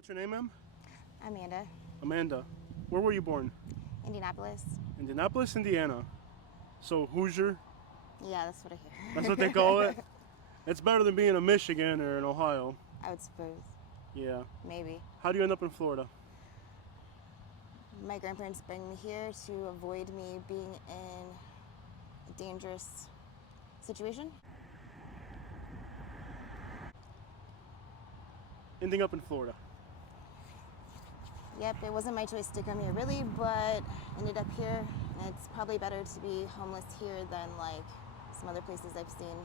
What's your name, ma'am? Amanda, Amanda. Where were you born? Indianapolis. Indianapolis, Indiana. So Hoosier, Yeah, that's what I hear. that's what they call it. It's better than being in Michigan or in Ohio. I would suppose. Yeah. Maybe. How do you end up in Florida? My grandparents bring me here to avoid me being in a dangerous situation. Ending up in Florida. Yep, it wasn't my choice to come here really, but ended up here. And it's probably better to be homeless here than like some other places I've seen.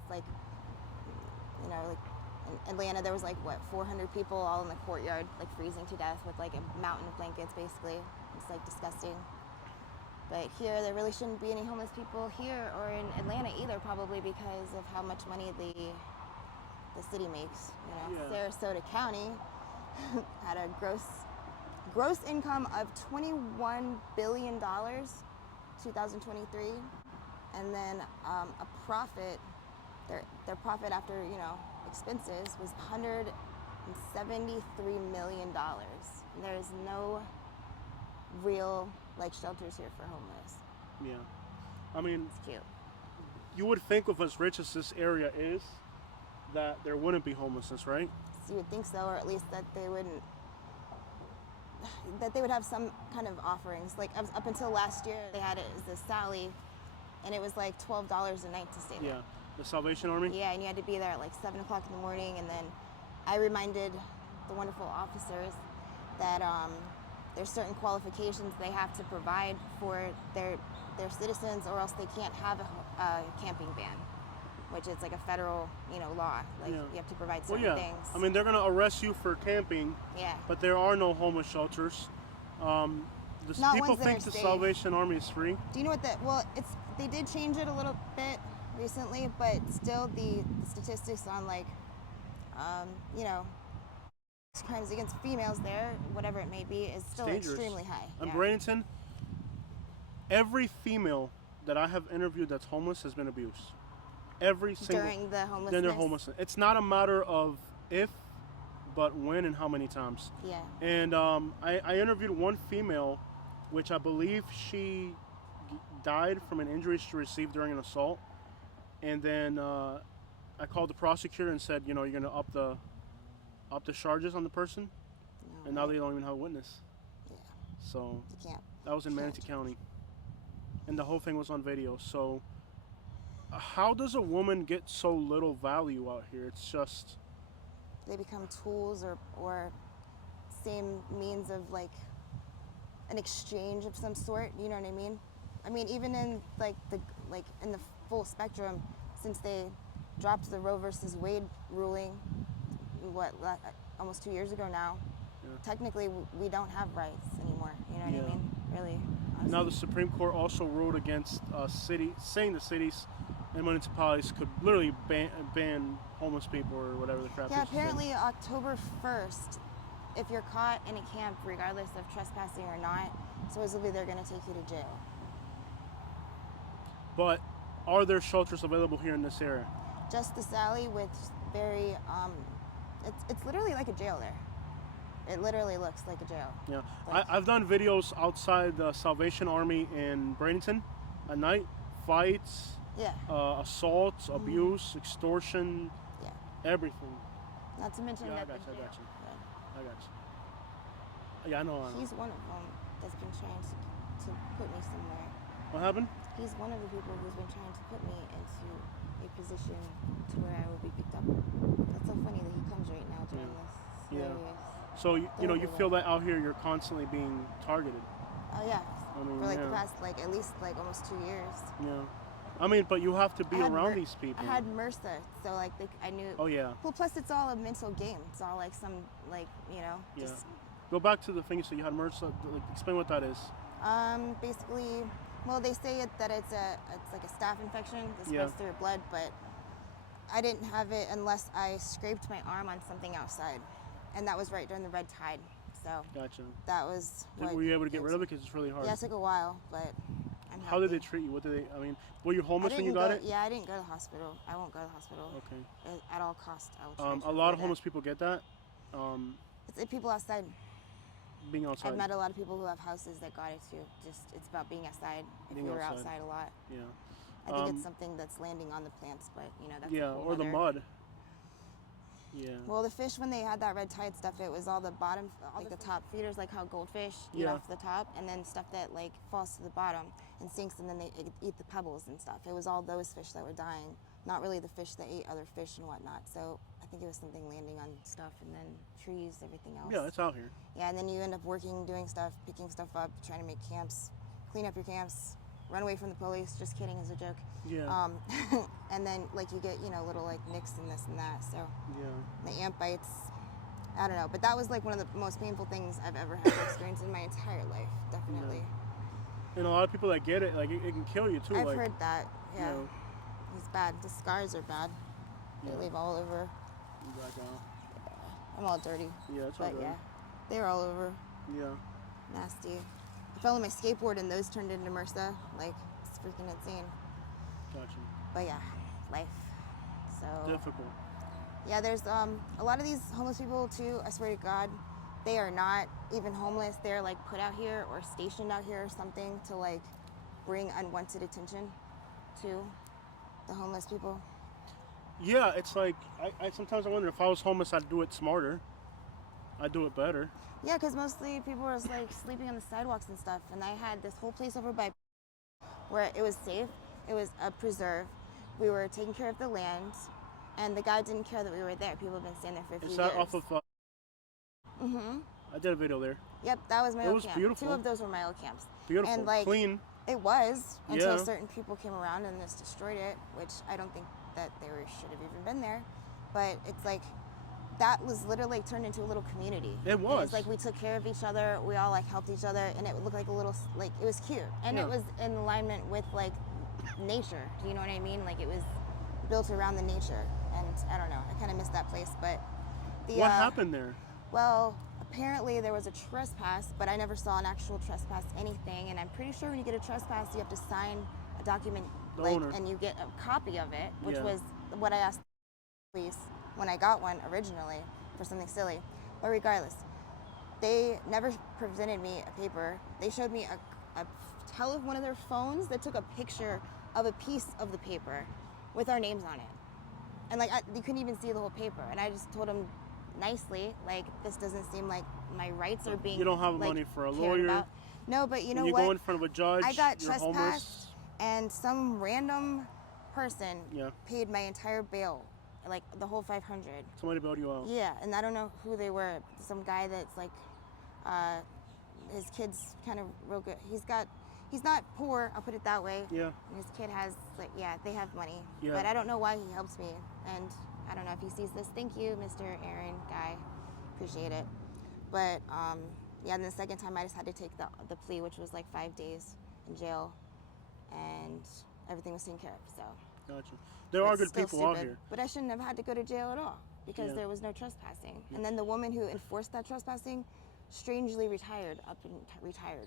It's like, like in Atlanta, there was like, 400 people all in the courtyard, like freezing to death with like a mountain of blankets, basically. It's like disgusting. But here, there really shouldn't be any homeless people here or in Atlanta either, probably because of how much money the city makes. Yeah. Sarasota County had a gross income of $21 billion, 2023, and then a profit. Their profit after expenses was $173 million. There's no real shelters here for homeless. Yeah. I mean, It's cute. you would think with as rich as this area is, that there wouldn't be homelessness, right? So you would think so, or at least that they would have some kind of offerings. Like up until last year, they had it as a Sally, and it was like $12 a night to stay there. Yeah. The Salvation Army? Yeah, and you had to be there at like 7 o'clock in the morning, and then I reminded the wonderful officers that there's certain qualifications they have to provide for their citizens, or else they can't have a camping ban, which is like a federal law. Like Yeah. you have to provide Well, certain yeah. things. I mean, they're going to arrest you for camping, Yeah. but there are no homeless shelters. Not People ones that think are the safe. Salvation Army is free. Do you know what they did change it a little bit recently, but still the statistics on crimes against females there, whatever it may be, is still Dangerous. extremely high. In Yeah. Bradenton, every female that I have interviewed that's homeless has been abused. Every single During the homelessness. Then they're homeless. It's not a matter of if, but when and how many times. Yeah. And I interviewed one female, which I believe she died from an injury she received during an assault. And then I called the prosecutor and said, you're going to up the charges on the person, No, and now they don't even have a witness. Yeah. So You can't. that was in Manatee County, and the whole thing was on video. So how does a woman get so little value out here? It's just They become tools or same means of an exchange of some sort. You know what I mean? I mean, even in in the full spectrum, since they dropped the Roe versus Wade ruling, almost 2 years ago now. Yeah. Technically, we don't have rights anymore. You know what Yeah. I mean? Really. Honestly. now the Supreme Court also ruled against saying the cities and municipalities could literally ban homeless people or whatever the crap. Yeah, is to say. apparently October 1st, if you're caught in a camp, regardless of trespassing or not, supposedly they're going to take you to jail. But are there shelters available here in this area? Just the Sally with very, it's literally like a jail there. It literally looks like a jail. Yeah, Like- I've done videos outside the Salvation Army in Bradenton at night, fights, Yeah, assaults, abuse, extortion, yeah. everything. Not to mention Yeah, I that got the you, I jail. got you. Yeah. I got you. Yeah, I know. He's one of them that's been trying to put me somewhere. What happened? He's one of the people who's been trying to put me into a position to where I will be picked up. That's so funny that he comes right now during this. It's Yeah. hilarious. So you feel that out here you're constantly being targeted. Oh yeah. I mean, For the yeah. past at least almost 2 years. Yeah. I mean, but you have to be I had around these people. I had MRSA, so I knew. Oh yeah. Well, plus it's all a mental game. It's all some Yeah. just Go back to the thing you said you had MRSA. Explain what that is. basically. Well, they say that it's like a staph infection that spreads Yeah. through your blood, but I didn't have it unless I scraped my arm on something outside, and that was right during the red tide. So Gotcha. that was. Were you able to get rid of it? Because it's really hard. Yeah, it took a while, but I unhealthy. How did they treat you? What did they? I mean, were you homeless when you got it? Yeah, I didn't go to the hospital. I won't go to the hospital. Okay. At all costs, I will try to A lot of avoid homeless people get that. It's people outside. Being outside. I've met a lot of people who have houses that got it too. Just it's about being outside. If you're outside a lot. Yeah. I think it's something that's landing on the plants, but that's yeah, a whole or the other... mud. Yeah. Well, the fish, when they had that red tide stuff, it was all the bottom, like the top feeders, like how goldfish eat off the top, and then stuff that like falls to the bottom and sinks, and then they eat the pebbles and stuff. It was all those fish that were dying, not really the fish that ate other fish and whatnot. So I think it was something landing on stuff, and then trees, everything else. Yeah, it's out here. Yeah, and then you end up working, doing stuff, picking stuff up, trying to make camps, clean up your camps, run away from the police. Just kidding, as a joke. Yeah. And then like you get little like nicks and this and that. So yeah. the ant bites. I don't know, but that was like one of the most painful things I've ever had to experience in my entire life. Definitely. And a lot of people that get it, like it can kill you too. I've like, heard that. Yeah. You know, It's bad. The scars are bad. They leave all over. I'm all dirty. Yeah, it's all But dirty. yeah, they were all over. Yeah. Nasty. I fell on my skateboard and those turned into MRSA. Like, it's freaking insane. Gotcha. But yeah, life. So Difficult. yeah, there's a lot of these homeless people too. I swear to God, they are not even homeless. They're like put out here or stationed out here or something to like bring unwanted attention to the homeless people. Yeah, it's like I sometimes I wonder if I was homeless, I'd do it smarter. I'd do it better. Yeah, because mostly people were like sleeping on the sidewalks and stuff, and I had this whole place over by where it was safe. It was a preserve. We were taking care of the land, and the guy didn't care that we were there. People have been staying there for a few years. Is that off of? I did a video there. Yep, that was my old camp. Beautiful. 2 of those were my old camps. Beautiful. And like clean. It was until Yeah. certain people came around and just destroyed it, which I don't think that should have even been there. But it's like that was literally turned into a little community. It was. And it's like we took care of each other. We all like helped each other, and it looked like a little like it was cute, and Yeah. it was in alignment with like nature. Do you know what I mean? Like it was built around the nature, and I don't know. I kind of missed that place, but What happened there? well, apparently there was a trespass, but I never saw an actual trespass anything. And I'm pretty sure when you get a trespass, you have to sign a document, The like, owner. and you get a copy of it, which Yeah. was what I asked the police when I got one originally for something silly. But regardless, they never presented me a paper. They showed me one of their phones that took a picture of a piece of the paper with our names on it. And like you couldn't even see the whole paper. And I just told them nicely, like, this doesn't seem like my rights are being. You don't have like, money for a cared lawyer. about. No, but you know when you what? go in front of a judge, I got you're trespassed, homeless. and some random person Yeah. paid my entire bail, like the whole 500. Somebody bailed you out. Yeah, and I don't know who they were. Some guy that's like, his kid's kind of real good. He's not poor, I'll put it that way. Yeah. His kid has, like, yeah, they have money. Yeah. But I don't know why he helps me. And I don't know if he sees this. Thank you, Mr. Aaron guy. Appreciate it. But, yeah, and the second time I just had to take the plea, which was like 5 days in jail. And everything was taken care of, so. Gotcha. There are It's good still people out stupid, here. But I shouldn't have had to go to jail at all because Yeah. there was no trespassing. And then the woman who enforced that trespassing strangely retired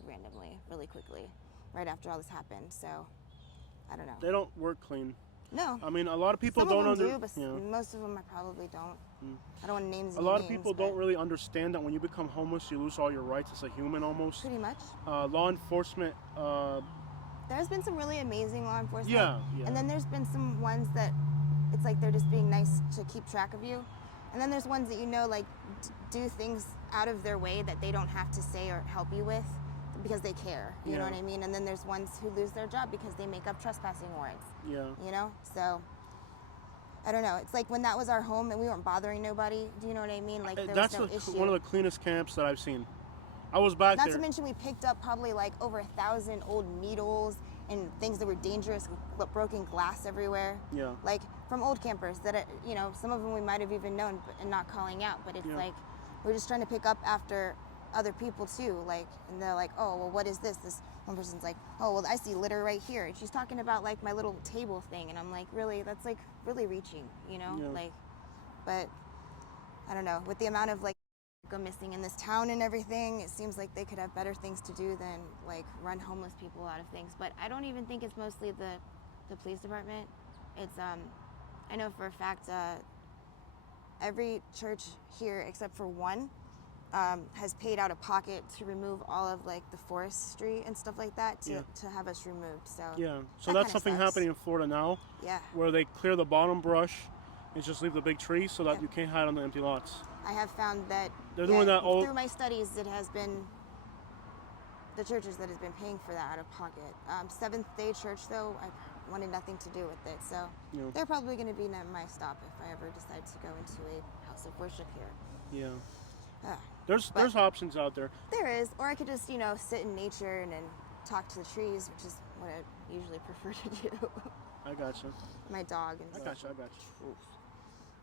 randomly, really quickly, right after all this happened. So, I don't know. They don't work clean. No. I mean, a lot of people Some don't of them do, understand. but most of them I probably don't. I don't want to name A lot of people don't really understand that when you become homeless, you lose all your rights as a human almost. Pretty much. Law enforcement. There's been some really amazing law enforcement. Yeah. And then there's been some ones that it's like they're just being nice to keep track of you. And then there's ones that like do things out of their way that they don't have to say or help you with because they care. You know what I mean? And then there's ones who lose their job because they make up trespassing warrants. Yeah. You know? So I don't know. It's like when that was our home and we weren't bothering nobody. Do you know what I mean? Like there That's was no issue. one of the cleanest camps that I've seen. I was back Not there. to mention we picked up probably like over 1,000 old needles and things that were dangerous, broken glass everywhere. Yeah. Like from old campers that, some of them we might have even known and not calling out. But it's like we're just trying to pick up after other people too. Like, and they're like, oh, well, what is this? This one person's like, oh, well, I see litter right here. And she's talking about like my little table thing. And I'm like, really? That's like really reaching, Yeah. Like, but I don't know. With the amount of like go missing in this town and everything. It seems like they could have better things to do than like run homeless people out of things. But I don't even think it's mostly the police department. It's I know for a fact every church here except for one has paid out of pocket to remove all of like the forestry and stuff like that to have us removed. So yeah, so that's something happening in Florida now. Yeah, where they clear the bottom brush and just leave the big trees so that you can't hide on the empty lots. I have found that they're doing that all through my studies. It has been the churches that has been paying for that out of pocket. Seventh Day Church, though, I wanted nothing to do with it, so they're probably going to be my stop if I ever decide to go into a house of worship here. Yeah. There's options out there. There is, or I could just sit in nature and talk to the trees, which is what I usually prefer to do. I gotcha. My dog and I stuff. gotcha.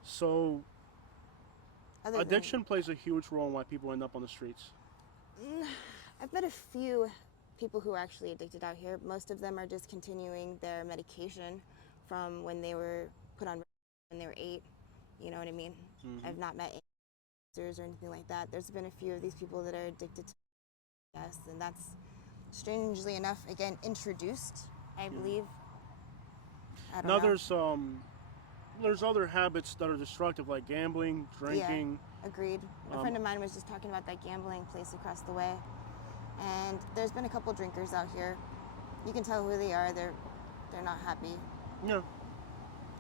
So, addiction plays a huge role in why people end up on the streets. I've met a few people who are actually addicted out here. Most of them are discontinuing their medication from when they were put on when they were 8. You know what I mean? Mm-hmm. I've not met any or anything like that. There's been a few of these people that are addicted to and that's strangely enough, again, introduced, I believe. I don't know. There's other habits that are destructive, like gambling, drinking. Yeah, agreed. A friend of mine was just talking about that gambling place across the way. And there's been a couple drinkers out here. You can tell who they are. They're not happy. Yeah.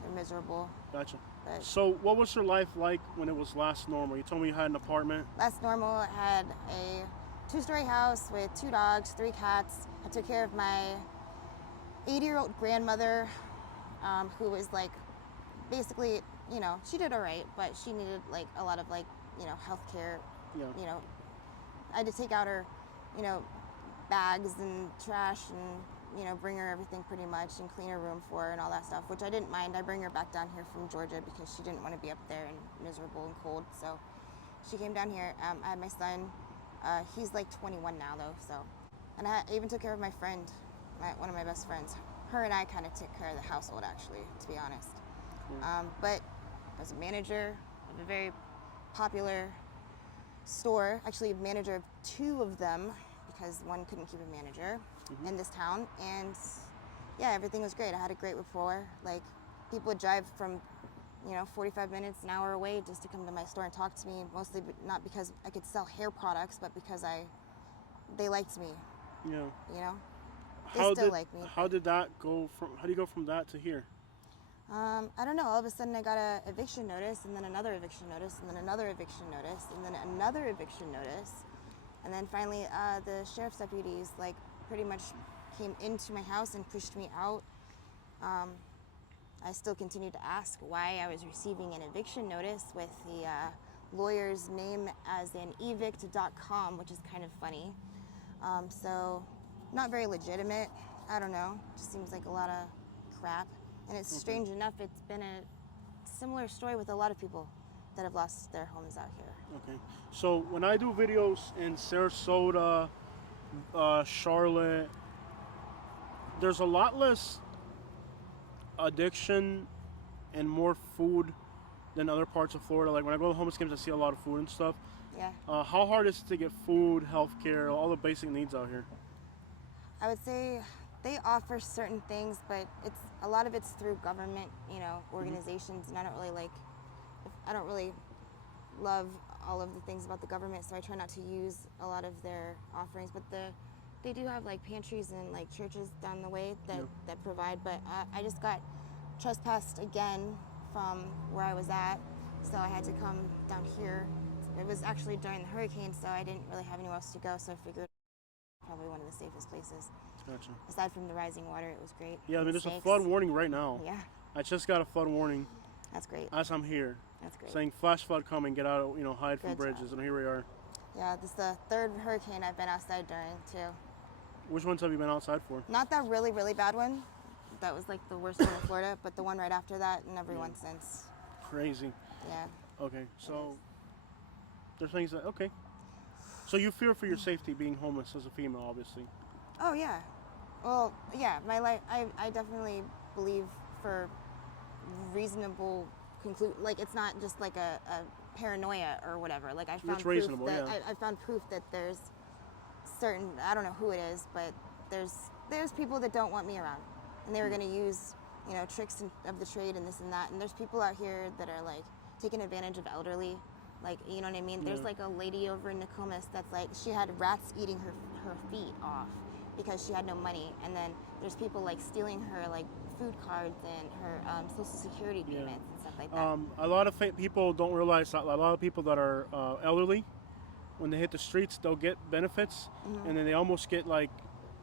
They're miserable. Gotcha. But so what was your life like when it was last normal? You told me you had an apartment. Last normal, I had a 2-story house with 2 dogs, 3 cats. I took care of my 80-year-old grandmother, who was like, basically, she did all right, but she needed like a lot of health care. Yeah. I had to take out her, bags and trash and, bring her everything pretty much and clean her room for her and all that stuff, which I didn't mind. I bring her back down here from Georgia because she didn't want to be up there and miserable and cold. So she came down here. I had my son. He's like 21 now though. So, and I even took care of my friend, one of my best friends. Her and I kind of took care of the household actually, to be honest. But I was a manager of a very popular store, actually a manager of 2 of them because one couldn't keep a manager in this town. And yeah, everything was great. I had a great rapport. Like people would drive from 45 minutes, an hour away just to come to my store and talk to me, mostly not because I could sell hair products, but because they liked me. Yeah. They still like me. How do you go from that to here? I don't know. All of a sudden I got an eviction notice, and then another eviction notice, and then another eviction notice, and then another eviction notice. And then finally the sheriff's deputies pretty much came into my house and pushed me out. I still continued to ask why I was receiving an eviction notice with the lawyer's name as an evict.com, which is kind of funny. So not very legitimate. I don't know. Just seems like a lot of crap. And it's strange enough, it's been a similar story with a lot of people that have lost their homes out here. Okay. So when I do videos in Sarasota, Charlotte, there's a lot less addiction and more food than other parts of Florida. Like when I go to homeless camps, I see a lot of food and stuff. Yeah. How hard is it to get food, healthcare, all the basic needs out here? I would say they offer certain things, but a lot of it's through government, organizations, and I don't really love all of the things about the government, so I try not to use a lot of their offerings. But they do have pantries and churches down the way that provide. But I just got trespassed again from where I was at, so I had to come down here. It was actually during the hurricane, so I didn't really have anywhere else to go, so I figured probably one of the safest places. Gotcha. Aside from the rising water, it was great. Yeah, I mean, there's a flood warning right now. Yeah. I just got a flood warning. That's great. As I'm here. That's great. Saying flash flood coming, get out, hide from bridges, and here we are. Yeah, this is the 3rd hurricane I've been outside during, too. Which ones have you been outside for? Not that really, really bad one. That was the worst one in Florida, but the one right after that and every one since. Crazy. Yeah. Okay, so there's things that, okay. So you fear for your safety being homeless as a female, obviously. Oh, yeah. Well, yeah, my life, I definitely believe for reasonable it's not just a paranoia or whatever. Like I found That's proof reasonable, that yeah. I found proof that there's certain, I don't know who it is, but there's people that don't want me around, and they were going to use, you know, tricks of the trade and this and that. And there's people out here that are like taking advantage of elderly, like, you know what I mean? There's Yeah. like a lady over in Nokomis that's like, she had rats eating her feet off because she had no money. And then there's people like stealing her like food cards and her social security Yeah. payments and stuff like that. A lot of people don't realize that a lot of people that are elderly, when they hit the streets, they'll get benefits, and then they almost get like,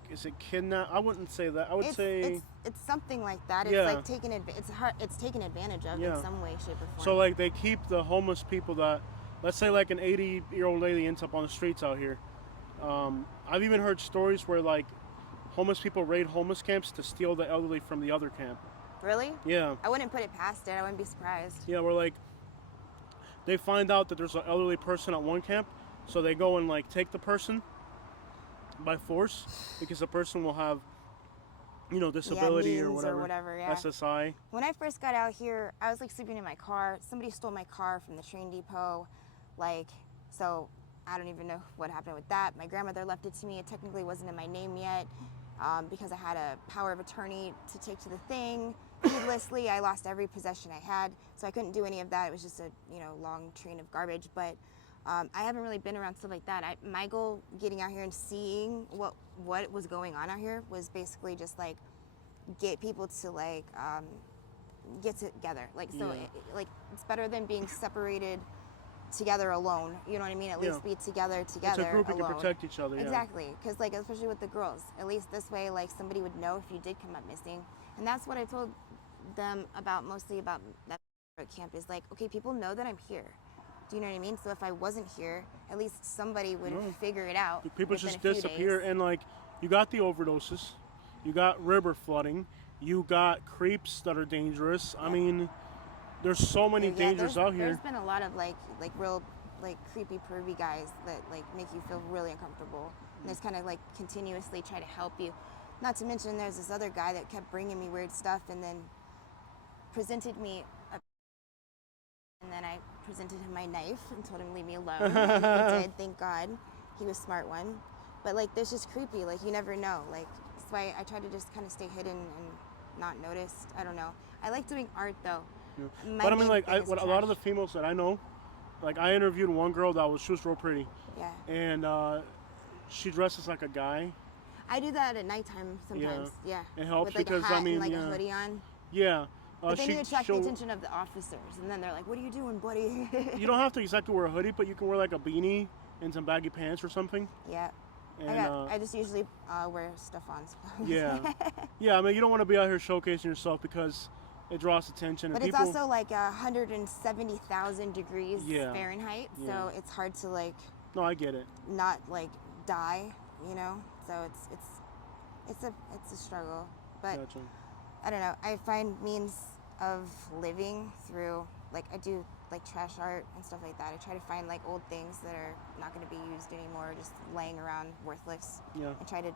is it kidnap? I wouldn't say that. I would say it's something like that. It's Yeah. like it's taken advantage of Yeah. in some way, shape, or form. so. Like they keep the homeless people that, let's say, like an 80-year-old lady ends up on the streets out here. I've even heard stories where like homeless people raid homeless camps to steal the elderly from the other camp. Really? Yeah. I wouldn't put it past it. I wouldn't be surprised. Yeah, where like they find out that there's an elderly person at one camp, so they go and like take the person by force because the person will have, you know, disability or means whatever, yeah. SSI. When I first got out here, I was like sleeping in my car. Somebody stole my car from the train depot. Like, so I don't even know what happened with that. My grandmother left it to me. It technically wasn't in my name yet because I had a power of attorney to take to the thing. Needlessly, I lost every possession I had, so I couldn't do any of that. It was just a, you know, long train of garbage. But I haven't really been around stuff like that. My goal getting out here and seeing what was going on out here was basically just like get people to like get together. Like, so Yeah. like it's better than being separated together alone. You know what I mean? At least Yeah. be together It's a group you alone. can protect each other. Yeah. Exactly, because like especially with the girls, at least this way like somebody would know if you did come up missing. And that's what I told them mostly about that camp is like, okay, people know that I'm here. Do you know what I mean? So if I wasn't here, at least somebody would figure it out. People within just a few disappear, days. and like you got the overdoses, you got river flooding, you got creeps that are dangerous. I mean, there's so many dangers out here. There's been a lot of like real like creepy pervy guys that like make you feel really uncomfortable. And it's kind of like continuously try to help you. Not to mention there's this other guy that kept bringing me weird stuff and then presented me and then I presented him my knife and told him leave me alone. And he did, thank God. He was a smart one. But like this is creepy, like you never know. Like that's why I try to just kind of stay hidden and not noticed. I don't know. I like doing art though. Yeah. But I mean, like, a lot of the females that I know, like, I interviewed one girl she was real pretty. Yeah. And she dresses like a guy. I do that at nighttime sometimes. Yeah. It helps with, like, because a hat I mean, and, like yeah. a hoodie on. Yeah. But then you attract the attention of the officers, and then they're like, "What are you doing, buddy?" You don't have to exactly wear a hoodie, but you can wear like a beanie and some baggy pants or something. Yeah. And, I just usually wear stuff-ons. Yeah. Yeah. I mean, you don't want to be out here showcasing yourself because it draws attention. But and it's also like 170,000 degrees Fahrenheit, so Yeah. it's hard to like No, I get it. not like die, you know. So it's a struggle, but Gotcha. I don't know. I find means of living through like I do like trash art and stuff like that. I try to find like old things that are not going to be used anymore, just laying around worthless. Yeah. And try to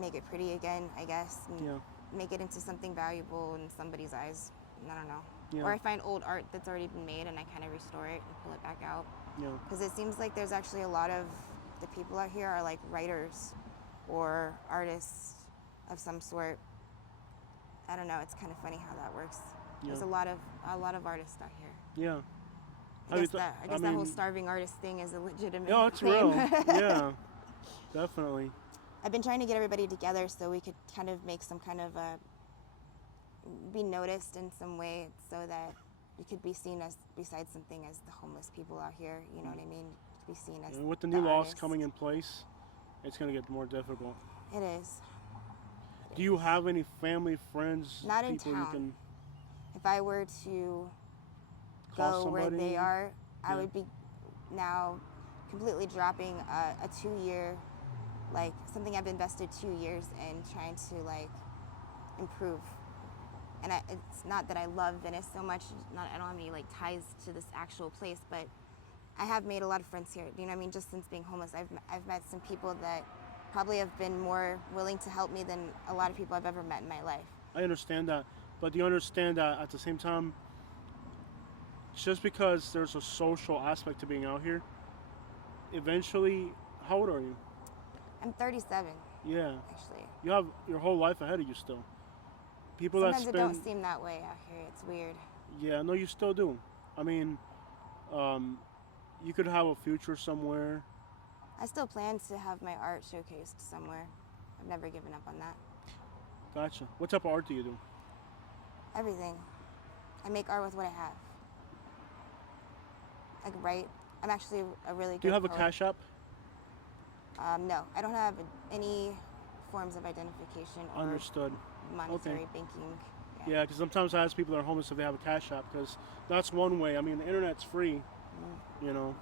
make it pretty again, I guess. And Yeah. make it into something valuable in somebody's eyes. I don't know. Yeah. Or I find old art that's already been made and I kind of restore it and pull it back out. Yeah. Because it seems like there's actually a lot of the people out here are like writers or artists of some sort. I don't know. It's kind of funny how that works. Yeah. There's a lot of artists out here. Yeah. I guess that whole starving artist thing is a legitimate Yeah, it's claim. real. Yeah. Definitely. I've been trying to get everybody together so we could kind of make some kind of be noticed in some way so that we could be seen as, besides something as the homeless people out here, you know what I mean? To be seen as And with the new laws artists. coming in place, it's going to get more difficult. It is. Do you have any family, friends, Not in people town. you can If I were to call go where somebody? they are, I Yeah. would be now completely dropping a 2-year, like something I've invested 2 years in trying to like improve. And it's not that I love Venice so much. I don't have any like ties to this actual place, but I have made a lot of friends here. You know what I mean? Just since being homeless, I've met some people that probably have been more willing to help me than a lot of people I've ever met in my life. I understand that, but do you understand that at the same time, just because there's a social aspect to being out here, eventually, how old are you? I'm 37, Yeah, actually. you have your whole life ahead of you still. People Sometimes that it spend, don't seem that way out here. It's weird. yeah, no, you still do. I mean, um, you could have a future somewhere. I still plan to have my art showcased somewhere. I've never given up on that. Gotcha. What type of art do you do? Everything. I make art with what I have. I can write. I'm actually a really good Do you have a poet. Cash App? No, I don't have any forms of identification or Understood. monetary banking. Yeah, because sometimes I ask people that are homeless if they have a Cash App, because that's one way. I mean, the internet's free, you know.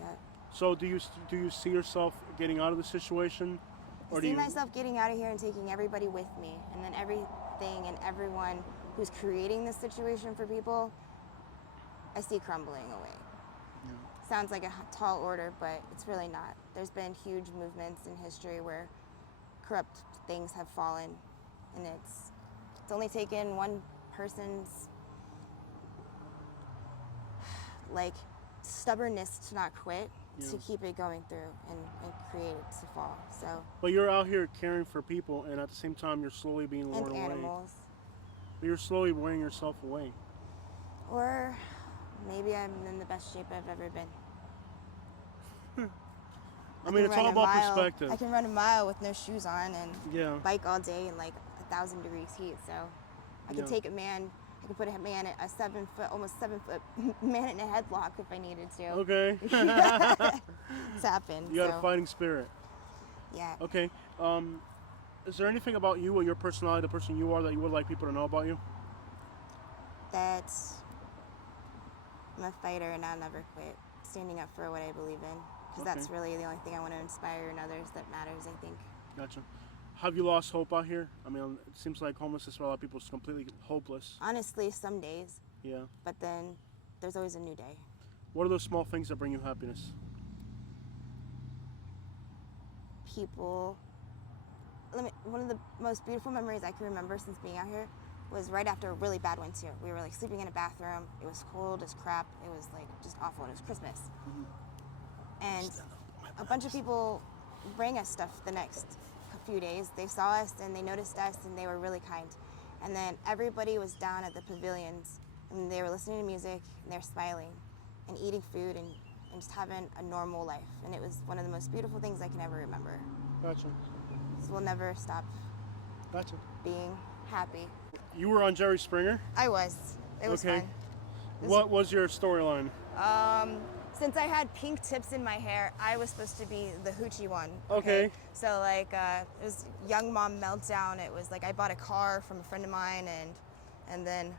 Yeah. So do you see yourself getting out of the situation, I or see do you? myself getting out of here and taking everybody with me, and then everything and everyone who's creating this situation for people, I see crumbling away. Yeah. Sounds like a tall order, but it's really not. There's been huge movements in history where corrupt things have fallen, and it's only taken one person's like stubbornness to not quit to keep it going through and create it to fall. So. But you're out here caring for people, and at the same time, you're slowly being worn And away. animals. But you're slowly wearing yourself away. Or maybe I'm in the best shape I've ever been. I mean, it's all about perspective. I can run a mile with no shoes on and Yeah. bike all day in like 1,000 degrees heat. So I can take a man. I can put a man, a 7 foot, almost 7 foot man in a headlock if I needed to. Okay. It's happened. You got a fighting spirit. Yeah. Okay. Is there anything about you or your personality, the person you are, that you would like people to know about you? That I'm a fighter and I'll never quit. Standing up for what I believe in. Because that's really the only thing I want to inspire in others that matters, I think. Gotcha. Have you lost hope out here? I mean, it seems like homelessness for a lot of people is completely hopeless. Honestly, some days. Yeah. But then there's always a new day. What are those small things that bring you happiness? People. One of the most beautiful memories I can remember since being out here was right after a really bad winter. We were like sleeping in a bathroom. It was cold as crap. It was like just awful. It was Christmas. And a bunch of people bring us stuff the next few days. They saw us and they noticed us and they were really kind. And then everybody was down at the pavilions and they were listening to music and they were smiling and eating food and just having a normal life. And it was one of the most beautiful things I can ever remember. Gotcha. So we'll never stop Gotcha. being happy. You were on Jerry Springer? I was. It was fun. What was your storyline? Since I had pink tips in my hair, I was supposed to be the hoochie one. Okay. So like it was young mom meltdown. It was like I bought a car from a friend of mine and then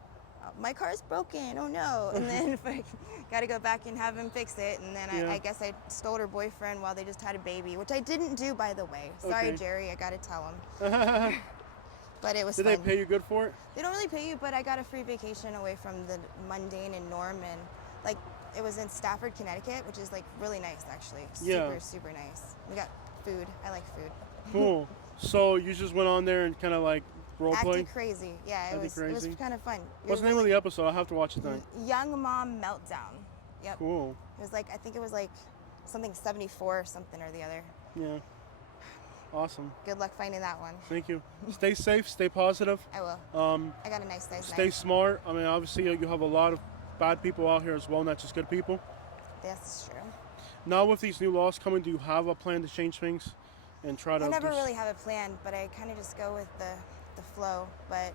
my car's broken. Oh no! And then got to go back and have him fix it. And then I guess I stole her boyfriend while they just had a baby, which I didn't do, by the way. Sorry, Jerry. I got to tell him. But it was Did fun. they pay you good for it? They don't really pay you, but I got a free vacation away from the mundane and norm, and like it was in Stafford, Connecticut, which is like really nice actually. Super, super nice. We got food. I like food. Cool. So you just went on there and kind of like role play? Acted crazy. Yeah, it was kind of fun. What's the name of the episode? I'll have to watch it then. Young Mom Meltdown. Yep. Cool. It was like, I think it was like something 74 or something or the other. Yeah. Awesome. Good luck finding that one. Thank you. Stay safe, stay positive. I will. I got a nice size Stay knife. smart. I mean, obviously you have a lot of bad people out here as well, not just good people. That's true. Now with these new laws coming, do you have a plan to change things and try to... I never really have a plan, but I kind of just go with the flow. But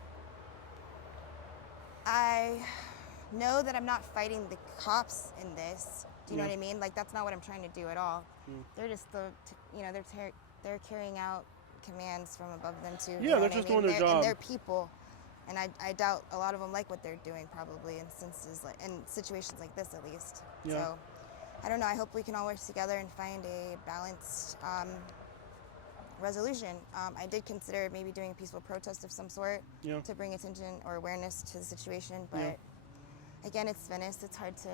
I know that I'm not fighting the cops in this. Do you know what I mean? Like, that's not what I'm trying to do at all. They're just they're carrying out commands from above them too. Yeah, you know they're what I just mean? doing their job. And they're people, and I doubt a lot of them like what they're doing probably in situations like this at least. Yeah. So I don't know. I hope we can all work together and find a balanced resolution. I did consider maybe doing a peaceful protest of some sort to bring attention or awareness to the situation, but again, it's Venice. It's hard to.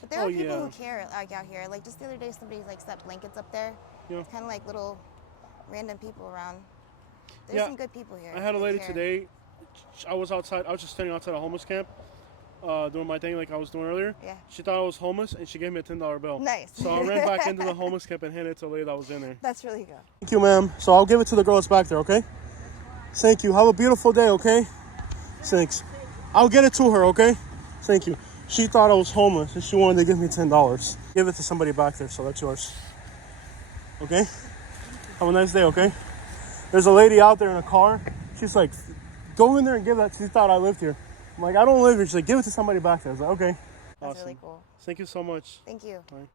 But there are people who care, like out here. Like just the other day, somebody like set blankets up there. Yeah. Kind of like little random people around. There's some good people here. I had a lady today. I was outside. I was just standing outside a homeless camp. doing my thing like I was doing earlier. Yeah. She thought I was homeless, and she gave me a $10 bill. Nice. So I ran back into the homeless camp and handed it to the lady that was in there. That's really good. Thank you, ma'am. So I'll give it to the girl that's back there, okay? Thank you. Have a beautiful day, okay? Thanks. I'll get it to her, okay? Thank you. She thought I was homeless, and she wanted to give me $10. Give it to somebody back there, so that's yours. Okay? Have a nice day, okay? There's a lady out there in a car. She's like, go in there and give that. She thought I lived here. I'm like, I don't live here. She's like, give it to somebody back there. I was like, okay. That's Awesome. really cool. Thank you so much. Thank you. Bye.